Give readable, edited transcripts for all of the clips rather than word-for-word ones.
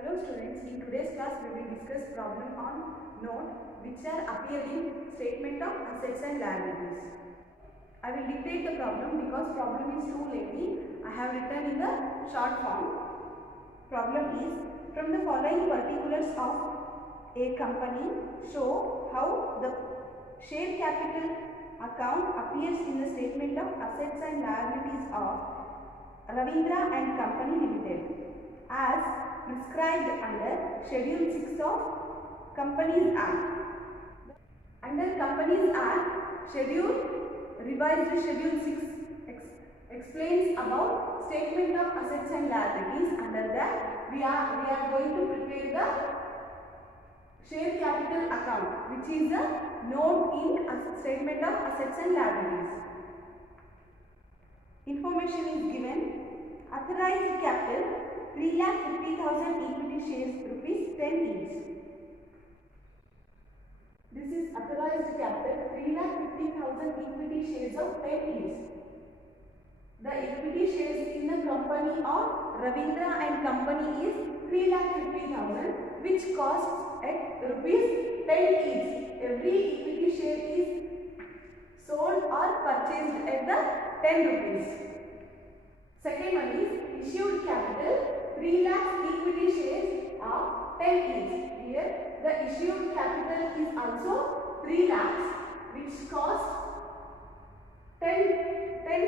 Hello students, in today's class we will discuss problem on note which are appear in statement of assets and liabilities. I will dictate the problem because problem is too lengthy. I have written in the short form. Problem is, from the following particulars of a company show how the share capital account appears in the statement of assets and liabilities of Ravindra and Company Limited as prescribed under Schedule 6 of Companies Act. Under Companies Act, revised Schedule 6 explains about statement of assets and liabilities. Under that, we are going to prepare the share capital account, which is the note in statement of assets and liabilities. Information is given. Authorized capital 3,50,000 equity shares rupees 10 each. This is authorized capital 3,50,000 equity shares of 10 each. The equity shares in the company of Ravindra and Company is 3,50,000, which costs at rupees 10 each. Every equity share is sold or purchased at the 10 rupees. Second one is issued capital 3 lakh equity shares of 10 each. Here the issued capital is also 3 lakhs, which cost 10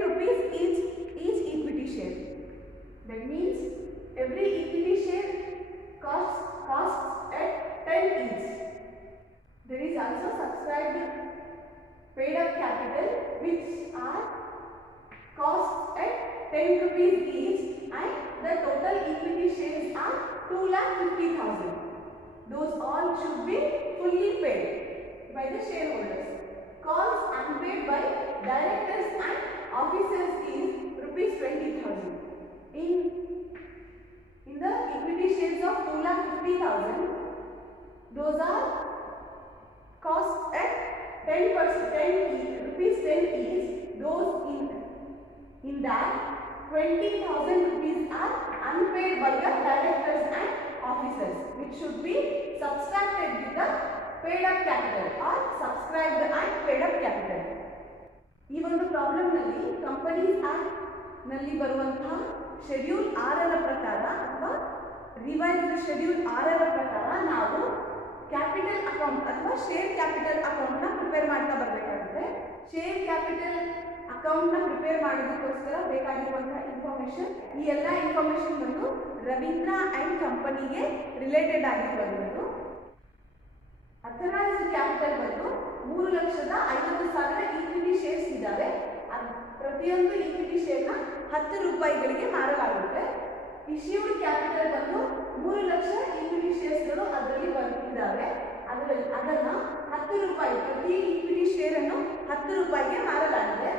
rupees each equity share. That means every equity share costs at 10 each. There is also subscribed paid up capital, which are costs at 10 rupees each, and the total equity shares are 2,50,000. Those all should be fully paid by the shareholders. Calls unpaid by directors and officers is rupees 20,000. In the equity shares of 2,50,000, those are costs at 10%, rupees 10 each. Those in that 20,000 rupees are unpaid by the directors and officers, which should be subtracted with the paid up capital or subscribed and paid up capital. ಈ ಒಂದು problem ನಲ್ಲಿ companies act ನಲ್ಲಿ ಬರುವಂತಹ schedule 6ರ ಪ್ರಕಾರ ಅಥವಾ revised schedule 6ರ ಪ್ರಕಾರ ನಾವು capital account ಅಥವಾ ಶೇರ್ ಕ್ಯಾಪಿಟಲ್ ಅಕೌಂಟ್ ನ ಪ್ರಿಪೇರ್ ಮಾಡ್ತಾ ಬರಬೇಕಾಗುತ್ತೆ. ಶೇರ್ ಕ್ಯಾಪಿಟಲ್ ಅಕೌಂಟ್ ನ ಪ್ರಿಪೇರ್ ಮಾಡೋದಕ್ಕೋಸ್ಕರ ಬೇಕಾಗಿರುವಂತಹ ಇನ್ಫಾರ್ಮೇಶನ್, ಈ ಎಲ್ಲ ಇನ್ಫಾರ್ಮೇಶನ್ ಬಂದು ರವೀಂದ್ರ ಅಂಡ್ ಕಂಪನಿಗೆ ರಿಲೇಟೆಡ್ ಆಗಿರುವಂಥದ್ದು. ಅಥರೈಸ್ಡ್ ಕ್ಯಾಪಿಟಲ್ ಬಂದು 3,50,000 ಈಕ್ವಿಟಿ ಶೇರ್ಸ್ ಇದ್ದಾವೆ. ಪ್ರತಿಯೊಂದು ಈಕ್ವಿಟಿ ಶೇರ್ನ 10 ರೂಪಾಯಿಗಳಿಗೆ ಮಾರಲಾಗುತ್ತೆ. ಇಶ್ಯೂಡ್ ಕ್ಯಾಪಿಟಲ್ ಬಂದು 3 ಲಕ್ಷ ಈಕ್ವಿಟಿ ಶೇರ್ಸ್ಗಳು ಅದರಲ್ಲಿ ಇದ್ದಾವೆ. ಅದನ್ನ 10 ರೂಪಾಯಿ ಪ್ರತಿ ಈಕ್ವಿಟಿ ಶೇರ್ ಅನ್ನು 10 ರೂಪಾಯಿಗೆ ಮಾರಲಾಗಿದೆ.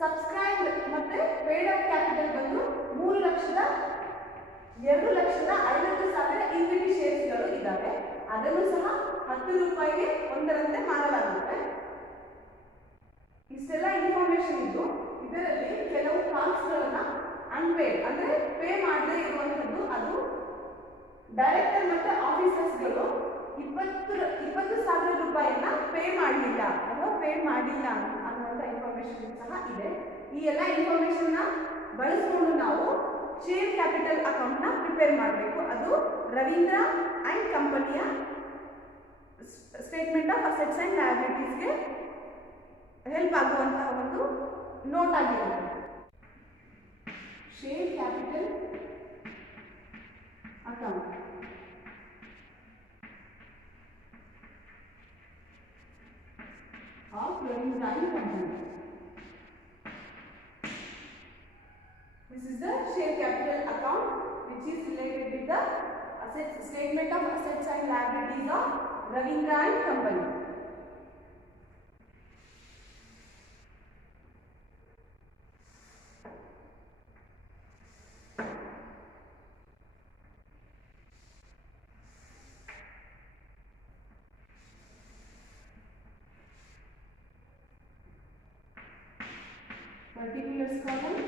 ಸಬ್ಸ್ಕ್ರೈಬ್ಡ್ ಮತ್ತೆ ಪೇಡ್ ಅಪ್ ಕ್ಯಾಪಿಟಲ್ ಬಂದು 2,50,000 ಈಕ್ವಿಟಿ ಶೇರ್ಸ್ಗಳು ಇದ್ದಾವೆ. ಅದನ್ನು ಸಹ 10 ರೂಪಾಯಿಗೆ ಒಂದರಂತೆ ಮಾರಲಾಗುತ್ತೆ. ಇಷ್ಟೆಲ್ಲ ಇನ್ಫಾರ್ಮೇಶನ್ ಇದ್ದು ಇದರಲ್ಲಿ ಕೆಲವು ಕಾಸ್ಟ್ಗಳನ್ನ ಅನ್ಪೇಡ್ ಅಂದ್ರೆ ಪೇ ಮಾಡದೇ ಇರುವಂತದ್ದು. ಅದು ಡೈರೆಕ್ಟರ್ ಮತ್ತೆ ಆಫೀಸರ್ಸ್ಗಳು 20,000 ರೂಪಾಯಿಯನ್ನ ಪೇ ಮಾಡಲಿಲ್ಲ ಅಥವಾ ಪೇ ಮಾಡಿಲ್ಲ ಅನ್ನುವಂಥ ಇನ್ಫಾರ್ಮೇಶನ್ ಸಹ ಇದೆ. ಈ ಎಲ್ಲ ಇನ್ಫಾರ್ಮೇಶನ್ ನ ಬಳಸಿಕೊಂಡು ನಾವು ಶೇರ್ ಕ್ಯಾಪಿಟಲ್ ಅಕೌಂಟ್ ನ ಪ್ರಿಪೇರ್ ಮಾಡಬೇಕು. ಅದು ರವೀಂದ್ರ ಅಂಡ್ ಕಂಪನಿಯ ಸ್ಟೇಟ್ಮೆಂಟ್ ಆಫ್ ಅಸೆಟ್ಸ್ ಅಂಡ್ ಲಯಬಿಲಿಟೀಸ್ಗೆ ಹೆಲ್ಪ್ ಆಗುವಂತಹ ಒಂದು ನೋಟ್ ಆಗಿರುತ್ತೆ. Share capital account of Ravindra and Company. This is the share capital account, which is related with the statement of assets and liabilities of Ravindra and Company. Particulars column,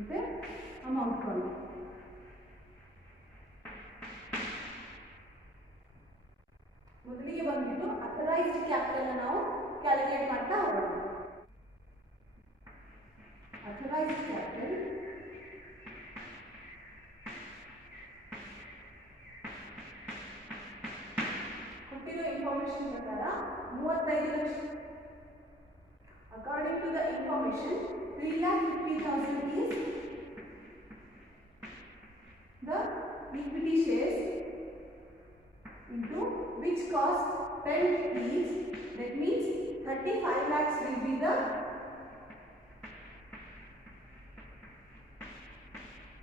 okay. Amount column. ಮೊದಲಿಗೆ ಬಂದ್ಬಿಟ್ಟು authorised capital ನಾವು calculate ಮಾಡ್ತಾ ಹೋಗೋಣ. Authorised capital ಕೊಟ್ಟಿರೋ information ಪ್ರಕಾರ 35 lakh. According to the information 3,50,000 is the equity shares into which cost 10 is, that means 35 lakhs will be the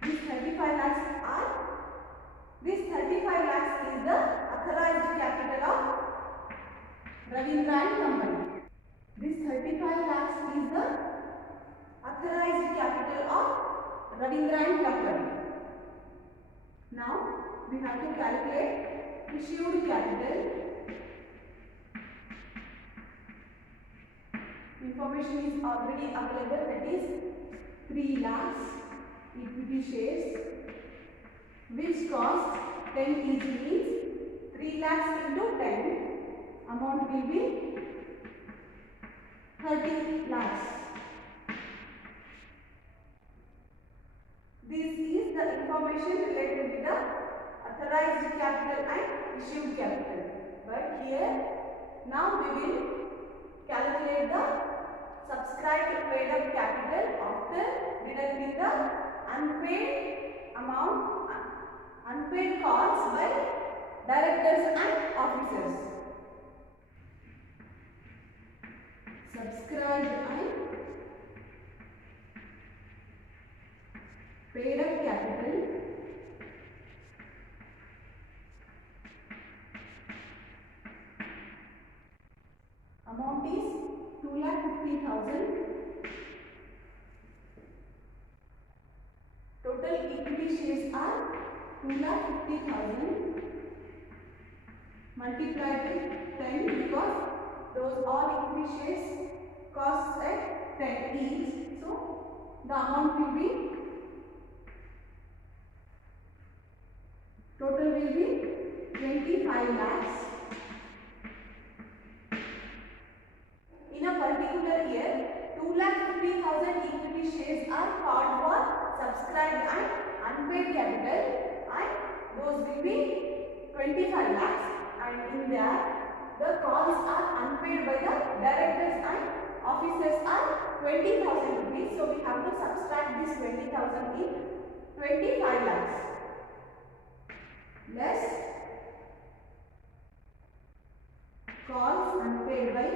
this 35 lakhs is the authorized capital of Ravindra and Company. This 35 lakhs is the authorized capital of Ravindra and Company. Now we have to calculate issued capital. Information is already available, that is 3 lakhs equity shares which cost 10 each, means 3 lakhs into 10 amount will be 30 lakhs. This is the information related with the authorized capital and issued capital. But here now we will calculate the subscribed paid up capital after deducting the unpaid amount, unpaid calls by directors and officers. Subscribed and paid up capital amount is 2,50,000. Total equity shares are 2,50,000 multiplied by 10 because those all equity shares cost at 10 each. So the amount will be total will be 25 lakhs. In a particular year, 2,50,000 equity shares are called for subscribed and unpaid capital, and those will be 25 lakhs, and in there the calls are unpaid by the directors and officers are 20,000 rupees. So we have to subtract this 20,000 in 25 lakhs less calls unpaid by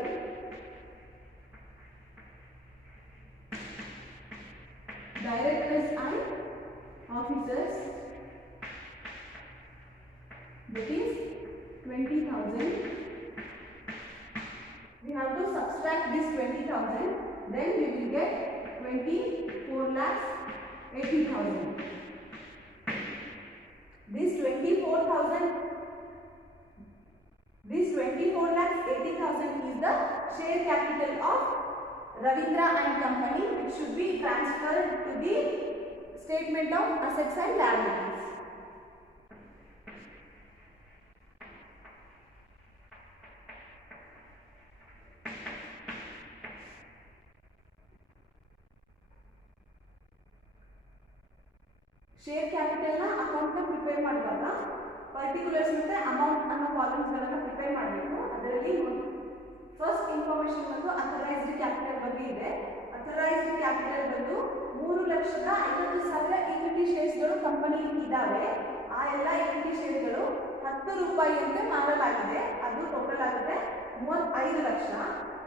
directors and officers, that is 20,000. We have to subtract this 20,000, then we will get 24,80,000. This 24,80,000 is the share capital of Ravindra and Company, which should be transferred to the statement of assets and liabilities. Share ಕ್ಯಾಪಿಟಲ್ನ ಅಕೌಂಟ್ನ prepare ಮಾಡುವಾಗ particulars ಮತ್ತು amount ಅನ್ನೋ ಕಾಲಮ್ಸ್ಗಳನ್ನು prepare ಮಾಡಬೇಕು. ಅದರಲ್ಲಿ first information ಬಂದು authorised capital ಬಗ್ಗೆ ಇದೆ. ಅಥರೈಸ್ಡ್ ಕ್ಯಾಪಿಟಲ್ ಬಂದು 3,50,000 ಈಕ್ವಿಟಿ ಶೇರ್ಸ್ಗಳು ಕಂಪನಿ ಇದ್ದಾವೆ. ಆ ಎಲ್ಲ ಈಕ್ವಿಟಿ ಶೇರ್ಗಳು 10 ರೂಪಾಯಿಯಂತೆ ಮಾರಲಾಗಿದೆ. ಅದು ಟೋಟಲ್ ಆಗುತ್ತೆ 35 ಲಕ್ಷ.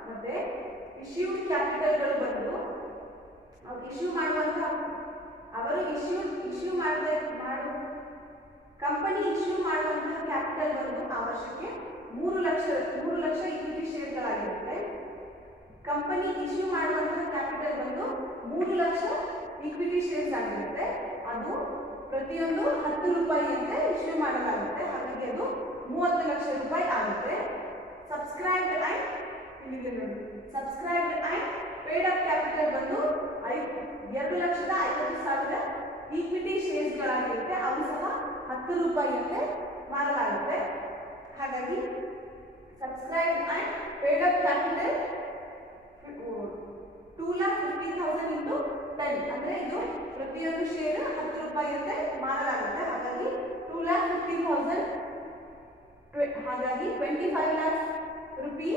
ಮತ್ತು ಇಶ್ಯೂಡ್ ಕ್ಯಾಪಿಟಲ್ಗಳು ಬಂದು ಇಶ್ಯೂ ಮಾಡುವಂತಹ ಕಂಪನಿ ಇಶ್ಯೂ ಮಾಡುವಂತಹ ಕ್ಯಾಪಿಟಲ್ ಬಂದು ಆ ವರ್ಷಕ್ಕೆ 3 ಲಕ್ಷ ಈಕ್ವಿಟಿ ಶೇರ್ಗಳಾಗಿರುತ್ತೆ. ಕಂಪನಿ ಇಶ್ಯೂ ಮಾಡುವಂತಹ ಕ್ಯಾಪಿಟಲ್ ಬಂದು 3 ಲಕ್ಷ ಈಕ್ವಿಟಿ ಶೇರ್ಸ್ ಆಗಿರುತ್ತೆ. ಅದು ಪ್ರತಿಯೊಂದು 10 ರೂಪಾಯಿಯಂತೆ ಇಶ್ಯೂ ಮಾಡಲಾಗುತ್ತೆ. ಹಾಗಾಗಿ ಅದು 30 ಲಕ್ಷ ರೂಪಾಯಿ ಆಗುತ್ತೆ. Subscribed and paid up capital ಬಂದು 2,50,000 ಈ ರೂಪಾಯಿ ಅಂತ ಮಾರಲಾಗುತ್ತೆ. ಹಾಗಾಗಿ subscribe and paid up capital 2,50,000 into 10 ಅಂದರೆ ಇದು ಪ್ರತಿಯೊಂದು ಶೇರ್ 10 ರೂಪಾಯಿ ಅಂತ ಮಾರಲಾಗುತ್ತೆ. ಹಾಗಾಗಿ 2,50,000 ಹಾಗಾಗಿ 25 lakhs ರೂಪಾಯಿ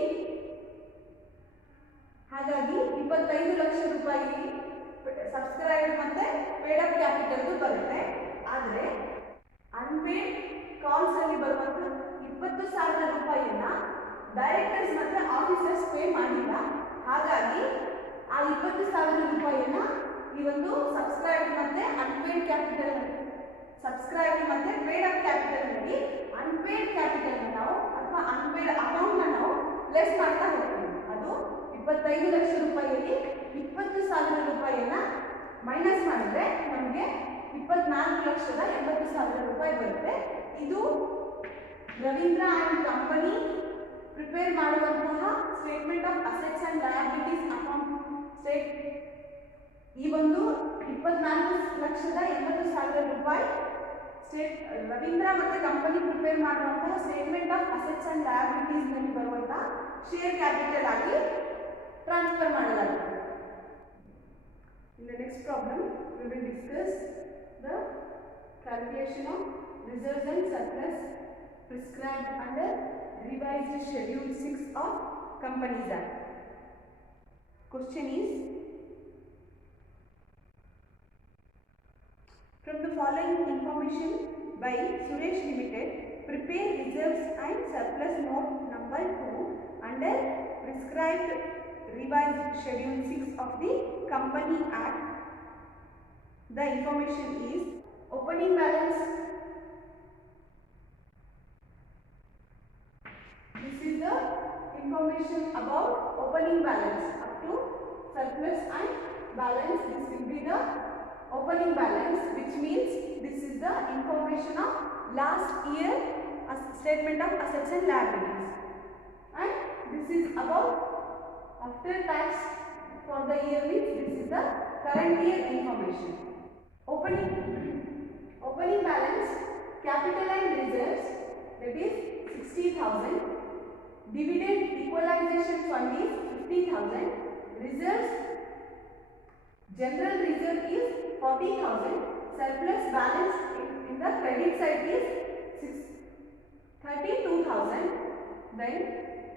ಹಾಗಾಗಿ 25 ಲಕ್ಷ ರೂಪಾಯಿ ಸಬ್ಸ್ಕ್ರೈಬ್ ಮತ್ತೆ ಪೇಡ್ ಅಪ್ ಕ್ಯಾಪಿಟಲ್ ಬರುತ್ತೆ. ಆದರೆ ಅನ್ಪೇಡ್ ಕಾಲ್ಸ್ ಅಲ್ಲಿ ಬರುವಂತ 20,000 ರೂಪಾಯಿಯನ್ನ ಡೈರೆಕ್ಟರ್ಸ್ ಮತ್ತೆ ಆಫೀಸರ್ಸ್ ಪೇ ಮಾಡಿಲ್ಲ. ಹಾಗಾಗಿ ಆ 20,000 ರೂಪಾಯಿಯನ್ನ ಈ ಒಂದು ಸಬ್ಸ್ಕ್ರೈಬ್ ಮತ್ತೆ ಅನ್ಪೇಡ್ ಕ್ಯಾಪಿಟಲ್ ಸಬ್ಸ್ಕ್ರೈಬ್ ಮತ್ತೆ ಪೇಡ್ ಅಪ್ ಕ್ಯಾಪಿಟಲ್ ನಲ್ಲಿ ಅನ್ಪೇಡ್ ಕ್ಯಾಪಿಟಲ್ ನಾವು ಅಥವಾ ಅನ್ಪೇಡ್ ಅಮೌಂಟ್ ನಾವು ಲೆಸ್ ಮಾಡ್ತಾ ಹೋಗ್ತೀವಿ. ಅದು 25 ಲಕ್ಷ ರೂಪಾಯಿಯಲ್ಲಿ 20,000 ರೂಪಾಯಿಯನ್ನ ಮೈನಸ್ ಮಾಡಿದ್ರೆ ನಮಗೆ 24,80,000 ರೂಪಾಯಿ ಬರುತ್ತೆ. ಇದು ರವೀಂದ್ರ ಅಂಡ್ ಕಂಪನಿ ಪ್ರಿಪೇರ್ ಮಾಡುವಂತಹ statement of assets and liabilities account state. ಈ ಒಂದು 24,80,000 ರೂಪಾಯಿ ರವೀಂದ್ರ ಮತ್ತೆ ಕಂಪನಿ ಪ್ರಿಪೇರ್ ಮಾಡುವಂತಹ statement of assets and liabilities ನಲ್ಲಿ ಬರುವಂತಹ ಶೇರ್ ಕ್ಯಾಪಿಟಲ್ ಆಗಿ ಟ್ರಾನ್ಸ್ಫರ್ ಮಾಡಲಾಗುತ್ತೆ. In the next problem, we will discuss the calculation of reserves and surplus prescribed under revised Schedule 6 of Companies Act. Question is, from the following information by Suresh Limited, prepare reserves and surplus note number 2 under prescribed revised Schedule 6 of the Company Act. The information is opening balance. This is the information about opening balance up to surplus and balance. This will be the opening balance, which means this is the information of last year statement of assets and liabilities, and this is about after tax for the year, means this is the current year information. Opening balance, capital and reserves, that is 60,000. Dividend equalization fund is 50,000. Reserves, general reserve is 40,000. Surplus balance in the credit side is 32,000. Then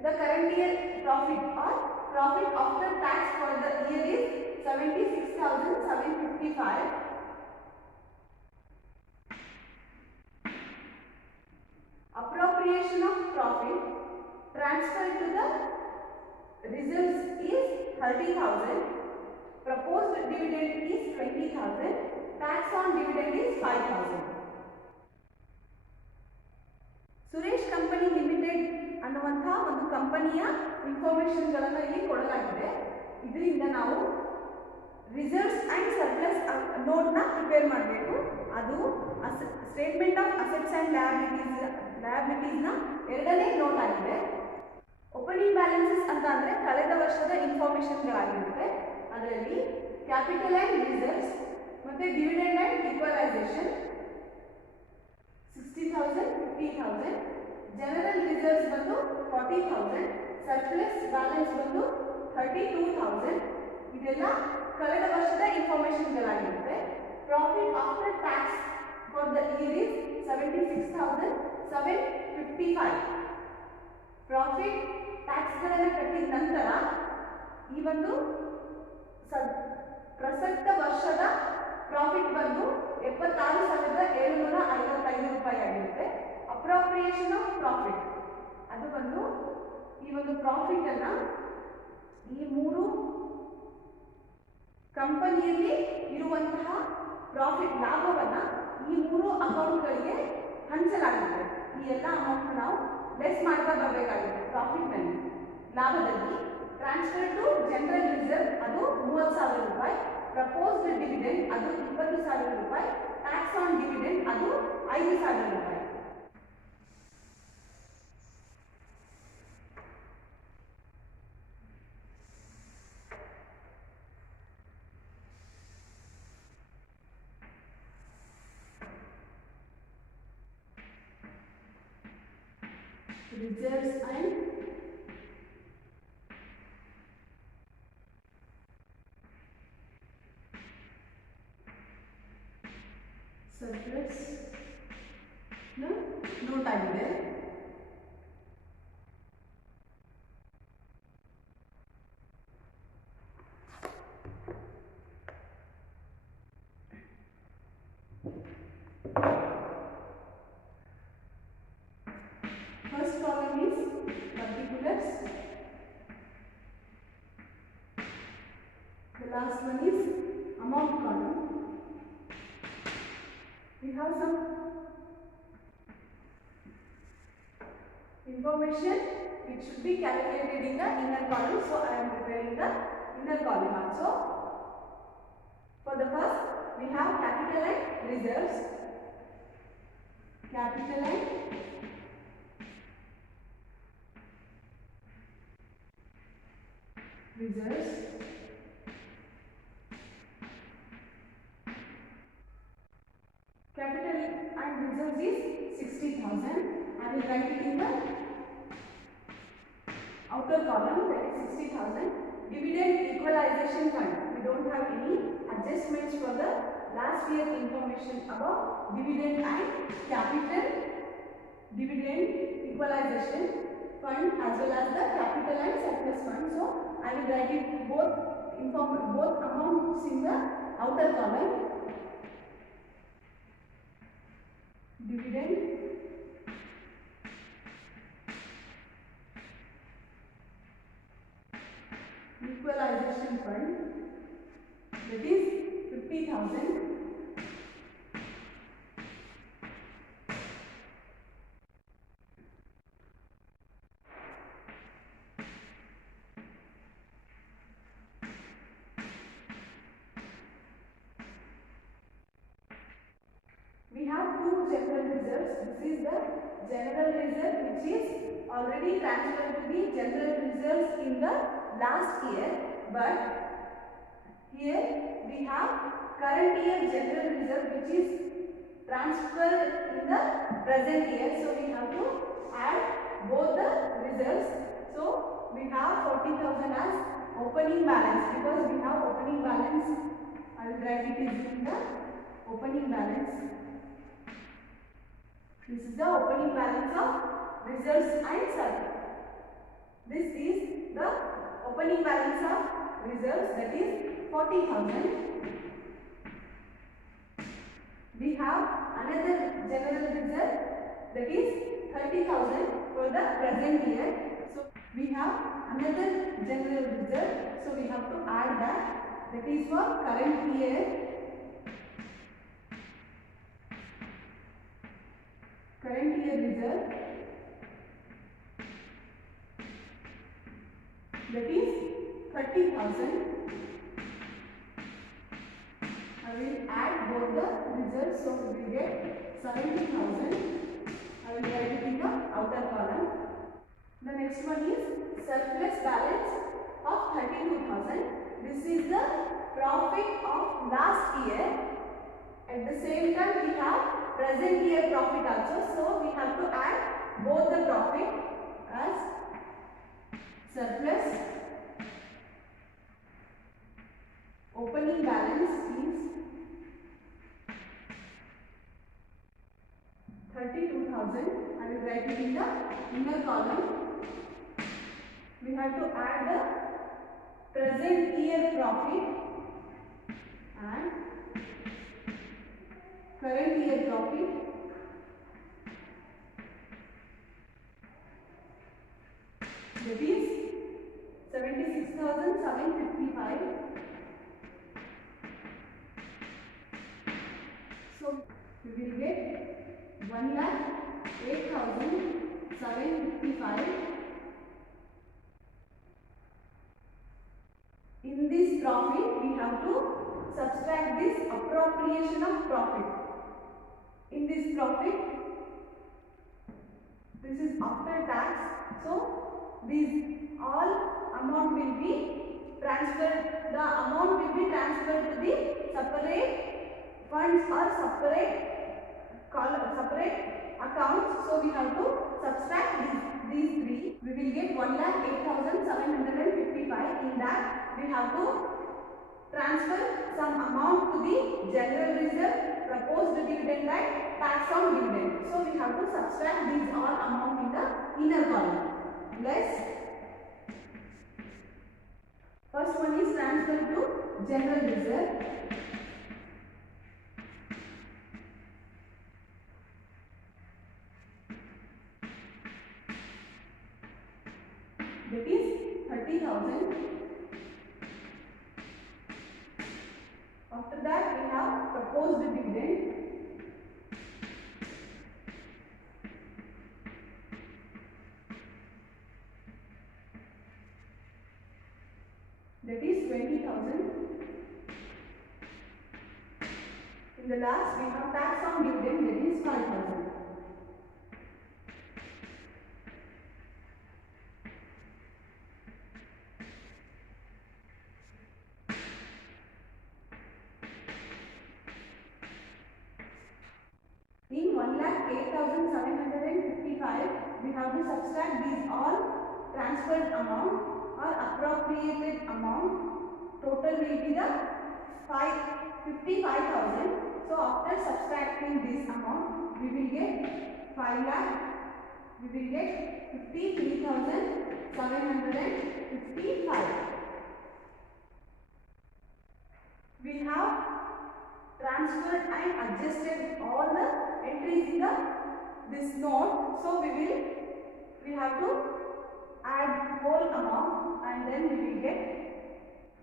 the current year profit or profit after tax for the year is 76,755. Appropriation of profit transferred to the reserves is 30,000. Proposed dividend is 20,000. Tax on dividend is 5,000. Suresh company limited ಅನ್ನುವಂತಹ ಒಂದು ಕಂಪನಿಯ ಇನ್ಫಾರ್ಮೇಶನ್ಗಳನ್ನು ಇಲ್ಲಿ ಕೊಡಲಾಗಿದೆ. ಇದರಿಂದ ನಾವು reserves and surplus ನೋಟ್ನ prepare ಮಾಡಬೇಕು. ಅದು statement of assets and ಲಯಬಿಲಿಟೀಸ್ನ ಎರಡನೇ ನೋಟ್ ಆಗಿದೆ. ಓಪನಿಂಗ್ ಬ್ಯಾಲೆನ್ಸಸ್ ಅಂತ ಅಂದರೆ ಕಳೆದ ವರ್ಷದ ಇನ್ಫಾರ್ಮೇಶನ್ಗಳಾಗಿರುತ್ತೆ. ಅದರಲ್ಲಿ ಕ್ಯಾಪಿಟಲ್ ಆ್ಯಂಡ್ ರಿಸರ್ವ್ಸ್ ಮತ್ತು dividend and equalisation 60,000, 50,000. General reserves ಬಂದು 40,000. ಸರ್ಪ್ಲಸ್ ಬ್ಯಾಲೆನ್ಸ್ ಬಂದು 32,000. ಇದೆಲ್ಲ ಕಳೆದ ವರ್ಷದ ಇನ್ಫಾರ್ಮೇಶನ್ಗಳಾಗಿರುತ್ತೆ. Profit after tax for the year is 76,755. Profit ಟ್ಯಾಕ್ಸ್ಗಳನ್ನು ಕಟ್ಟಿದ ನಂತರ ಈ ಒಂದು ಪ್ರಸಕ್ತ ವರ್ಷದ ಪ್ರಾಫಿಟ್ ಬಂದು 76,755 ರೂಪಾಯಿ ಆಗಿರುತ್ತೆ. ಅಪ್ರೋಪ್ರಿಯೇಷನ್ ಆಫ್ ಪ್ರಾಫಿಟ್ ಅದು ಬಂದು ಈ ಒಂದು ಪ್ರಾಫಿಟ್ ಅನ್ನ ಈ ಮೂರು ಕಂಪನಿಯಲ್ಲಿ ಇರುವಂತಹ ಪ್ರಾಫಿಟ್ ಲಾಭವನ್ನ ಈ ಮೂರು ಅಕೌಂಟ್ಗಳಿಗೆ ಹಂಚಲಾಗುತ್ತೆ. ಈ ಎಲ್ಲ ಅಮೌಂಟ್ ನಾವು ಲೆಸ್ ಮಾಡ್ತಾ ಬರಬೇಕಾಗುತ್ತೆ. ಪ್ರಾಫಿಟ್ನಲ್ಲಿ ಲಾಭದಲ್ಲಿ ಟ್ರಾನ್ಸ್ಫರ್ ಟು ಜನರಲ್ ರಿಸರ್ವ್ ಅದು 30,000 ರೂಪಾಯಿ. ಪ್ರಪೋಸ್ಡ್ ಡಿವಿಡೆಂಡ್ ಅದು 20,000 ರೂಪಾಯಿ. ಟ್ಯಾಕ್ಸ್ ಆನ್ ಡಿವಿಡೆಂಡ್ ಅದು 5,000 ರೂಪಾಯಿ. reserves and surplus note ಆಗಿದೆ. First column is particulars. The last one is amount column. We have some information which should be calculated in the inner column. So I am preparing the inner column also. For the first, we have capital and reserves. Capital and reserves. Capital and reserves is 60,000. I will write it in the outer column, that is 60,000. Dividend equalization fund. We don't have any adjustments for the last year information about dividend and capital. Dividend equalization fund as well as the capital and surplus fund. So I will write it both amounts in the outer column. Dividend equalization fund, that is 50,000. We have two general reserves. This is the general reserve which is already transferred to the general reserves in the last year, but here we have current year general reserve which is transferred in the present year. So we have to add both the reserves. So we have 40,000 as opening balance because we have opening balance. I will write it in the opening balance. This is the opening balance of reserves and surplus. This is the opening balance of reserves, that is 40,000. We have another general reserve, that is 30,000 for the present year. So we have another general reserve. So we have to add that. That is for current year. Current year reserve, that is 30,000. I will add both the reserves, so we will get 70,000. I will write it in the outer column. The next one is surplus balance of 32,000. This is the profit of last year. At the same time, we have present year profit also. So we have to add both the profit as surplus. Opening balance is 32,000. I will write it in the inner column. We have to add the present year profit and current year profit. That is 76,755. So we will get 1,08,755. In this profit, we have to subtract this appropriation of profit. In this profit, this is after tax. So this all amount will be transferred. The amount will be transferred to the separate funds or separate accounts. So we have to subtract these three, we will get 1,08,755. In that, we have to transfer some amount to the general reserve, proposed dividend and tax on dividend. So we have to subtract these all amount in the inner column. Less. First one is transfer to general reserve. That is 30,000. After that, we have proposed dividend. That is 20,000. In the last, we have tax on dividend. That is 5,000. In 1,08,755, we have to subtract these all transferred amount or appropriated amount. Total will be the 55,000. So after subtracting this amount, we will get 5 lakh. We will get 53,755. We have transferred and adjusted all the entries in this note. So we have to add whole amount and then we will get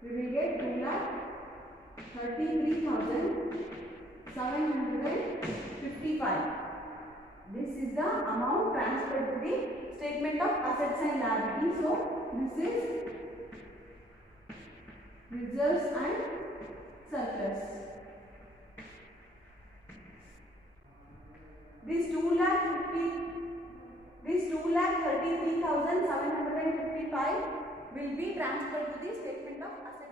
2,33,755. This is the amount transferred to the statement of assets and liabilities. So this is reserves and surplus. This 2,33,755 will be transferred to the statement of assets.